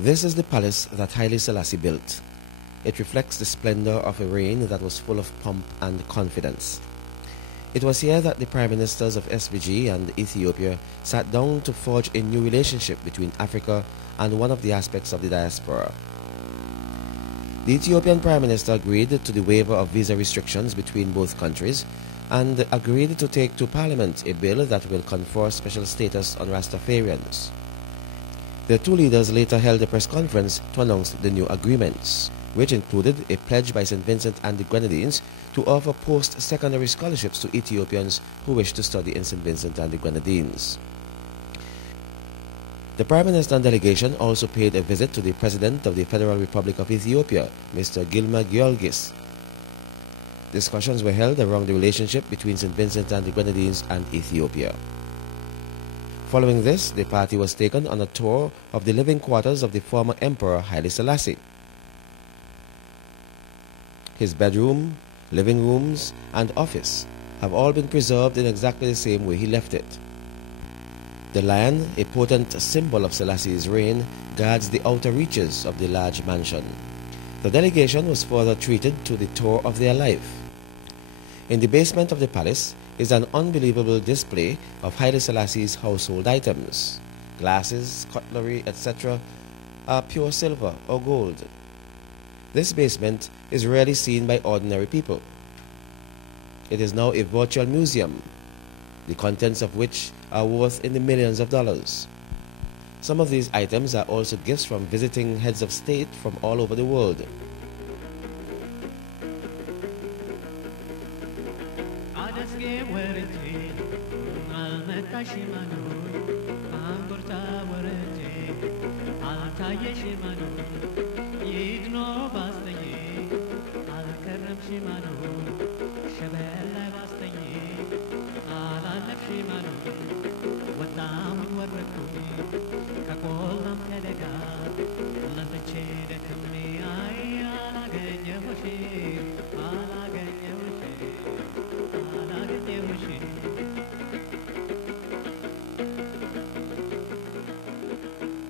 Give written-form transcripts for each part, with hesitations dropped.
This is the palace that Haile Selassie built. It reflects the splendor of a reign that was full of pomp and confidence. It was here that the prime ministers of SBG and Ethiopia sat down to forge a new relationship between Africa and one of the aspects of the diaspora. The Ethiopian prime minister agreed to the waiver of visa restrictions between both countries and agreed to take to parliament a bill that will confer special status on Rastafarians. The two leaders later held a press conference to announce the new agreements, which included a pledge by St. Vincent and the Grenadines to offer post-secondary scholarships to Ethiopians who wish to study in St. Vincent and the Grenadines. The Prime Minister and delegation also paid a visit to the President of the Federal Republic of Ethiopia, Mr. Gilma Giorgis. Discussions were held around the relationship between St. Vincent and the Grenadines and Ethiopia. Following this, the party was taken on a tour of the living quarters of the former Emperor Haile Selassie. His bedroom, living rooms, and office have all been preserved in exactly the same way he left it. The lion, a potent symbol of Selassie's reign, guards the outer reaches of the large mansion. The delegation was further treated to the tour of their life. In the basement of the palace is an unbelievable display of Haile Selassie's household items. Glasses, cutlery, etc. are pure silver or gold. This basement is rarely seen by ordinary people. It is now a virtual museum, the contents of which are worth in the millions of dollars. Some of these items are also gifts from visiting heads of state from all over the world.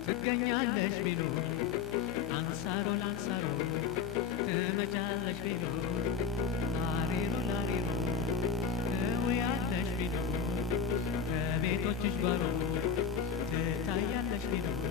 ትገኛለሽ ቢሉ አንሳሮ ላንሳሮ ትመጫለሽ ቢሉ ላሪሮ ላሪሮ ትውያለሽ ቢሉ ከቤቶችሽ ጓሮ ትታያለሽ ቢሉ